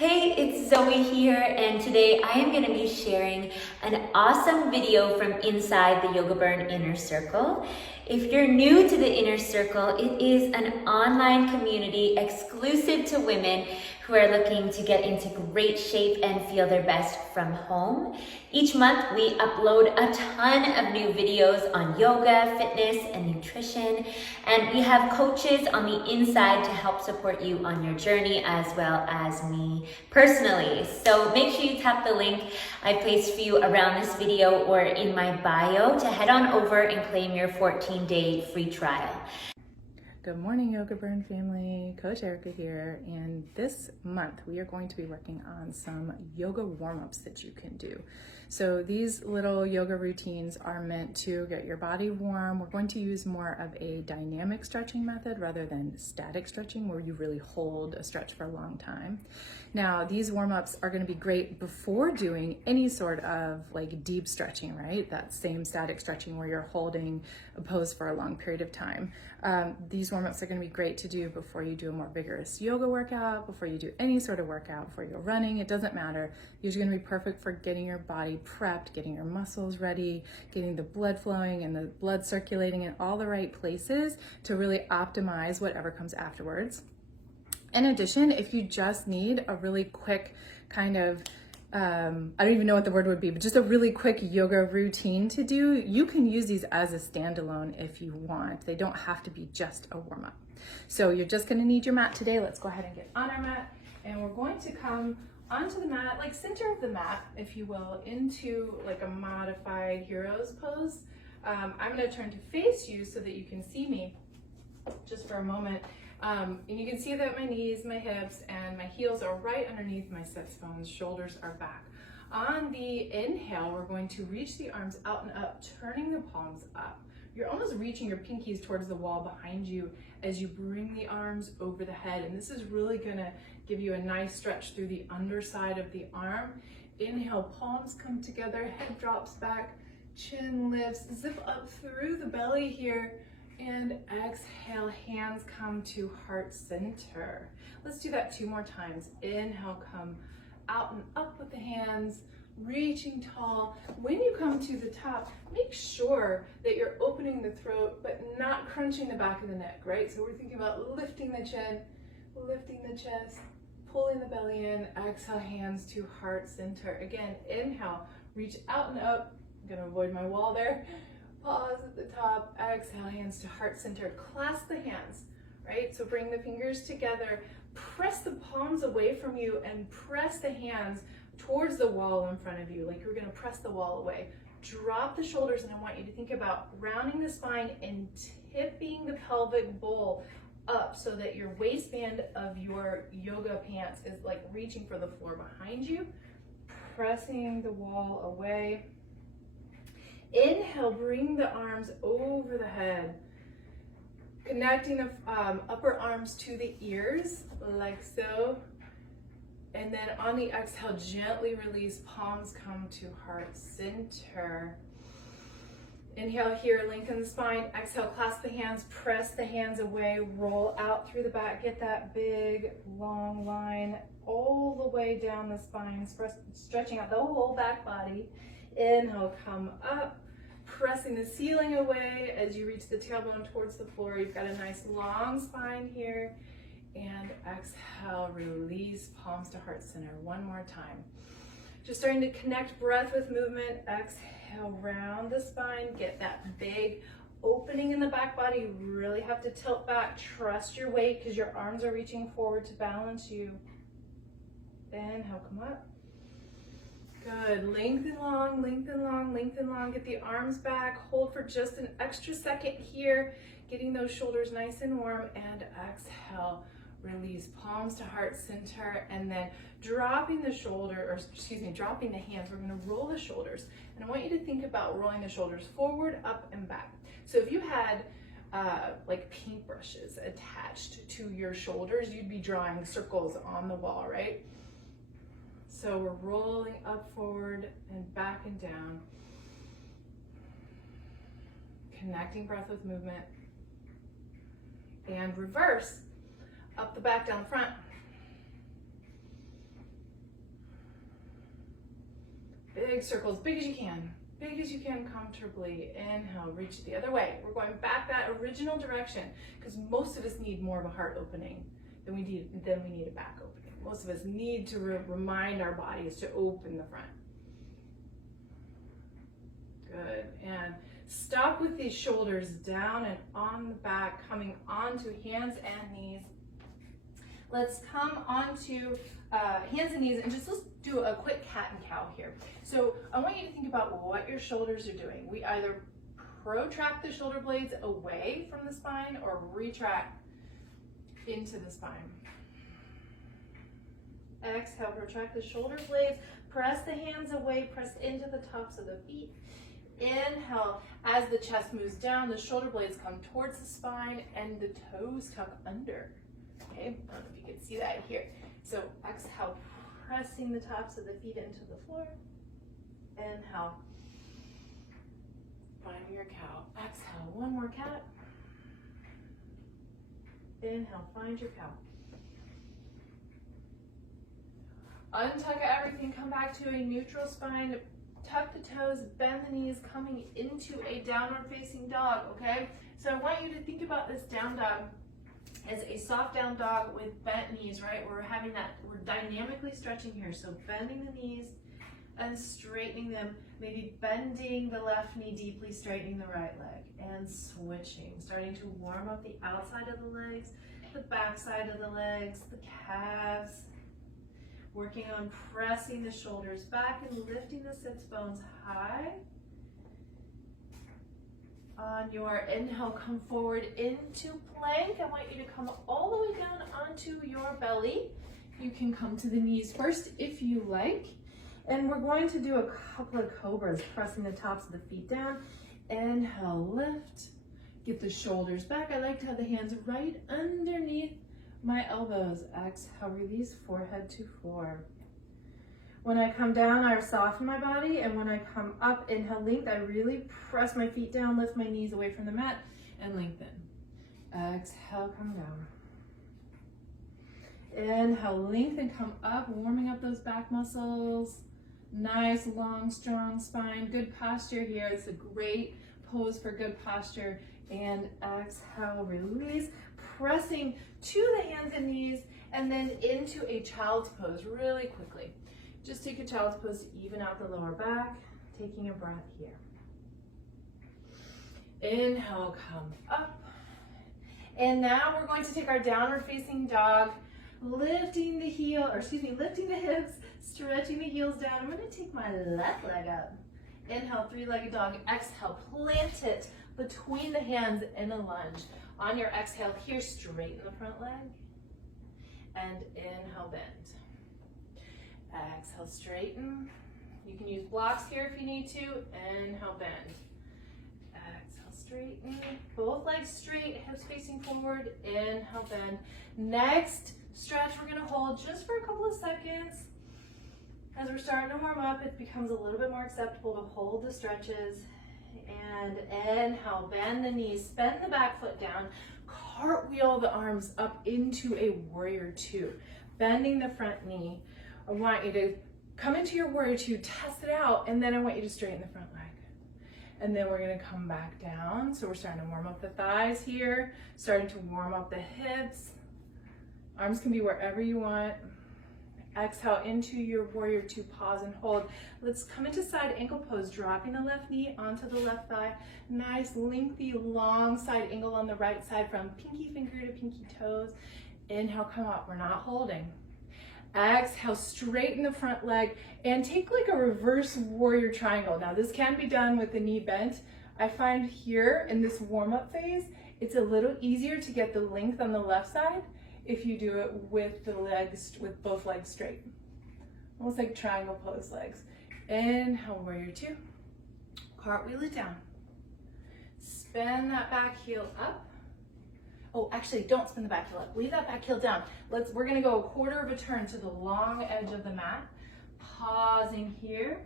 Hey, it's Zoe here, and today I am going to be sharing an awesome video from inside the YogaBURN Inner Circle. If you're new to the Inner Circle, it is an online community exclusive to women who are looking to get into great shape and feel their best from home. Each month we upload a ton of new videos on yoga, fitness, and nutrition, and we have coaches on the inside to help support you on your journey, as well as me personally. So make sure you tap the link I placed for you around this video or in my bio to head on over and claim your 14-day free trial. Good morning, YogaBURN family. Coach Erica here, and this month we are going to be working on some yoga warm-ups that you can do. So these little yoga routines are meant to get your body warm. We're going to use more of a dynamic stretching method rather than static stretching, where you really hold a stretch for a long time. Now, these warm-ups are going to be great before doing any sort of like deep stretching, right? That same static stretching where you're holding a pose for a long period of time. These warm-ups are going to be great to do before you do a more vigorous yoga workout, before you do any sort of workout, before you're running. It doesn't matter. These are going to be perfect for getting your body prepped, getting your muscles ready, getting the blood flowing and the blood circulating in all the right places to really optimize whatever comes afterwards. In addition, if you just need a really quick kind of I don't even know what the word would be, but just a really quick yoga routine to do, you can use these as a standalone if you want. They don't have to be just a warm-up. So you're just going to need your mat today. Let's go ahead and get on our mat, and we're going to come onto the mat, like center of the mat, if you will, into like a modified hero's pose. I'm going to turn to face you so that you can see me just for a moment. And you can see that my knees, my hips, and my heels are right underneath my sits bones. Shoulders are back. On the inhale, we're going to reach the arms out and up, turning the palms up. You're almost reaching your pinkies towards the wall behind you as you bring the arms over the head. And this is really gonna give you a nice stretch through the underside of the arm. Inhale, palms come together, head drops back, chin lifts, zip up through the belly here. And exhale, hands come to heart center. Let's do that 2 more times. Inhale, come out and up with the hands, reaching tall. When you come to the top, make sure that you're opening the throat, but not crunching the back of the neck, right? So we're thinking about lifting the chin, lifting the chest, pulling the belly in. Exhale, hands to heart center. Again, inhale, reach out and up. I'm gonna avoid my wall there. Pause at the top, exhale, hands to heart center. Clasp the hands, right? So bring the fingers together, press the palms away from you, and press the hands towards the wall in front of you, like you're gonna press the wall away. Drop the shoulders, and I want you to think about rounding the spine and tipping the pelvic bowl up so that your waistband of your yoga pants is like reaching for the floor behind you, pressing the wall away. Inhale, bring the arms over the head, connecting the upper arms to the ears, like so. And then on the exhale, gently release, palms come to heart center. Inhale here, lengthen the spine. Exhale, clasp the hands, press the hands away, roll out through the back. Get that big, long line all the way down the spine, stretching out the whole back body. Inhale, come up, pressing the ceiling away as you reach the tailbone towards the floor. You've got a nice long spine here. And exhale, release, palms to heart center. 1 more time. Just starting to connect breath with movement. Exhale, round the spine. Get that big opening in the back body. You really have to tilt back. Trust your weight because your arms are reaching forward to balance you. Inhale, come up. Good, lengthen long, lengthen long, lengthen long. Get the arms back, hold for just an extra second here, getting those shoulders nice and warm, and exhale, release, palms to heart center, and then dropping the dropping the hands. We're gonna roll the shoulders, and I want you to think about rolling the shoulders forward, up, and back. So if you had like paintbrushes attached to your shoulders, you'd be drawing circles on the wall, right? So we're rolling up, forward, and back and down. Connecting breath with movement. And reverse, up the back, down the front. big circles, big as you can comfortably. Inhale, reach the other way. We're going back that original direction because most of us need more of a heart opening than we need a back opening. Most of us need to remind our bodies to open the front. Good, and stop with these shoulders down and on the back, coming onto hands and knees. Let's come onto hands and knees and just let's do a quick cat and cow here. So I want you to think about what your shoulders are doing. We either protract the shoulder blades away from the spine or retract into the spine. Exhale, protract the shoulder blades, press the hands away, press into the tops of the feet. Inhale, as the chest moves down, the shoulder blades come towards the spine and the toes tuck under. Okay, I don't know if you can see that here. So exhale, pressing the tops of the feet into the floor. Inhale, find your cow. Exhale, one more cat. Inhale, find your cow. Untuck everything, come back to a neutral spine. Tuck the toes, bend the knees, coming into a downward facing dog, okay? So I want you to think about this down dog as a soft down dog with bent knees, right? We're dynamically stretching here. So bending the knees and straightening them, maybe bending the left knee deeply, straightening the right leg, and switching, starting to warm up the outside of the legs, the back side of the legs, the calves. Working on pressing the shoulders back and lifting the sits bones high. On your inhale, come forward into plank. I want you to come all the way down onto your belly. You can come to the knees first if you like. And we're going to do a couple of cobras, pressing the tops of the feet down. Inhale, lift. Get the shoulders back. I like to have the hands right underneath my elbows. Exhale, release, forehead to floor. When I come down, I soften my body, and when I come up, inhale, length, I really press my feet down, lift my knees away from the mat, and lengthen. Exhale, come down. Inhale, lengthen, come up, warming up those back muscles. Nice, long, strong spine. Good posture here. It's a great pose for good posture. And exhale, release. Pressing to the hands and knees and then into a child's pose really quickly. Just take a child's pose to even out the lower back, taking a breath here. Inhale, come up. And now we're going to take our downward facing dog, lifting the hips, stretching the heels down. I'm going to take my left leg up. Inhale, three-legged dog. Exhale, plant it between the hands in a lunge. On your exhale here, straighten the front leg. And inhale, bend. Exhale, straighten. You can use blocks here if you need to. Inhale, bend. Exhale, straighten. Both legs straight, hips facing forward. Inhale, bend. Next stretch, we're going to hold just for a couple of seconds. As we're starting to warm up, it becomes a little bit more acceptable to hold the stretches. And inhale, bend the knees, bend the back foot down, cartwheel the arms up into a warrior two, bending the front knee. I want you to come into your warrior two, test it out, and then I want you to straighten the front leg. And then we're gonna come back down. So we're starting to warm up the thighs here, starting to warm up the hips. Arms can be wherever you want. Exhale into your warrior two, pause and hold. Let's come into side ankle pose, dropping the left knee onto the left thigh. Nice, lengthy, long side angle on the right side from pinky finger to pinky toes. Inhale, come up, we're not holding. Exhale, straighten the front leg and take like a reverse warrior triangle. Now this can be done with the knee bent. I find here in this warm-up phase, it's a little easier to get the length on the left side if you do it with the legs, with both legs straight. Almost like triangle pose legs. Inhale, warrior two. Cartwheel it down. Spin that back heel up. Oh, actually, don't spin the back heel up. Leave that back heel down. We're gonna go a quarter of a turn to the long edge of the mat. Pausing here.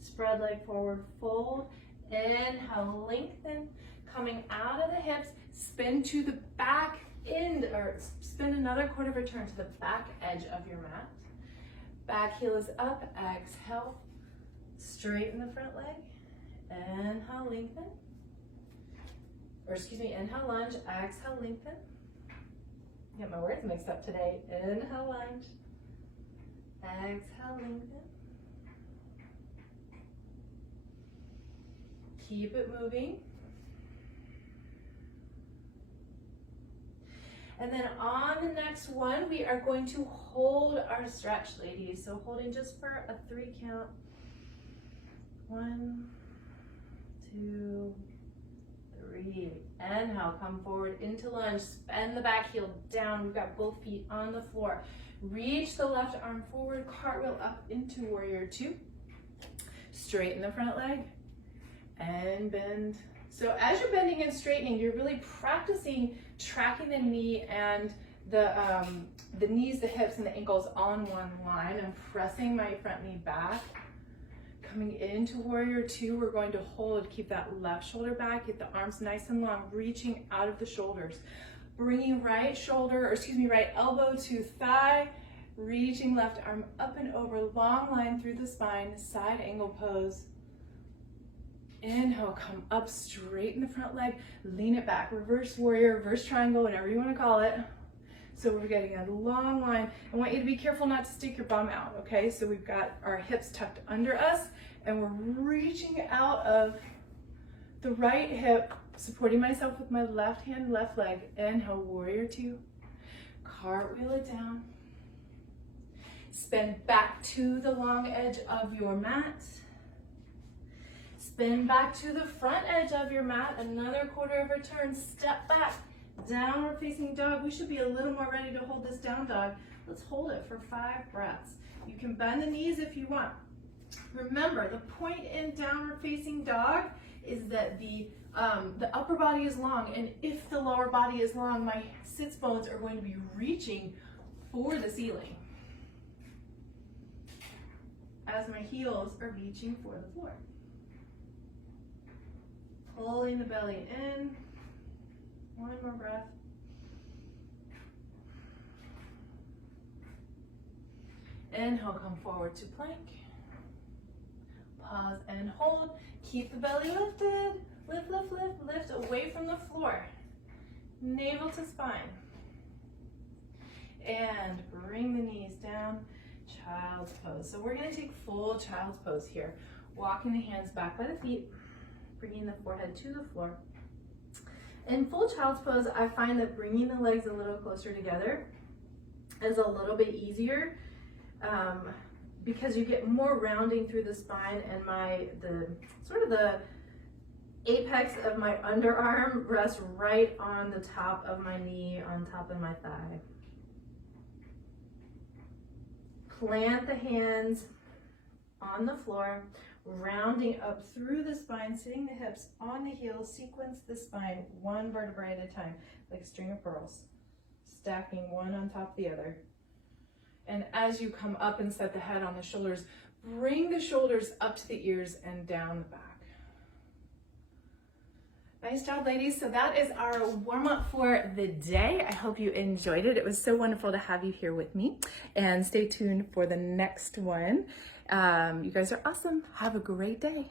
Spread leg forward, fold. Inhale, lengthen. Coming out of the hips, spin to the back end, or spin another quarter of a turn to the back edge of your mat. Back heel is up, exhale, straighten the front leg. Inhale, lengthen. Or excuse me, inhale, lunge, exhale, lengthen. Get my words mixed up today. Inhale, lunge, exhale, lengthen. Keep it moving. And then on the next one, we are going to hold our stretch, ladies. So holding just for a 3 count. 1, 2, 3. Inhale, come forward into lunge. Bend the back heel down. We've got both feet on the floor. Reach the left arm forward, cartwheel up into warrior 2. Straighten the front leg and bend. So as you're bending and straightening, you're really practicing tracking the knee and the knees, the hips, and the ankles on one line. I'm pressing my front knee back. Coming into warrior 2, we're going to hold, keep that left shoulder back, get the arms nice and long, reaching out of the shoulders. Bringing right shoulder, or excuse me, right elbow to thigh, reaching left arm up and over, long line through the spine, side angle pose. Inhale, come up, straighten the front leg, lean it back, reverse warrior, reverse triangle, whatever you want to call it. So we're getting a long line. I want you to be careful not to stick your bum out, okay? So we've got our hips tucked under us, and we're reaching out of the right hip, supporting myself with my left hand, left leg. Inhale, warrior 2. Cartwheel it down. Spin back to the long edge of your mat. Spin back to the front edge of your mat. Another quarter of a turn. Step back. Downward facing dog. We should be a little more ready to hold this down dog. Let's hold it for 5 breaths. You can bend the knees if you want. Remember, the point in downward facing dog is that the upper body is long, and if the lower body is long, my sits bones are going to be reaching for the ceiling as my heels are reaching for the floor. Pulling the belly in. 1 more breath. Inhale, come forward to plank. Pause and hold. Keep the belly lifted. Lift, lift, lift, lift away from the floor. Navel to spine. And bring the knees down. Child's pose. So we're going to take full child's pose here. Walking the hands back by the feet. Bringing the forehead to the floor. In full child's pose, I find that bringing the legs a little closer together is a little bit easier because you get more rounding through the spine, and the apex of my underarm rests right on the top of my knee, on top of my thigh. Plant the hands on the floor, rounding up through the spine, sitting the hips on the heels, sequence the spine 1 vertebrae at a time, like a string of pearls, stacking one on top of the other. And as you come up and set the head on the shoulders, bring the shoulders up to the ears and down the back. Nice job, ladies. So that is our warm-up for the day. I hope you enjoyed it. It was so wonderful to have you here with me. And stay tuned for the next one. You guys are awesome. Have a great day.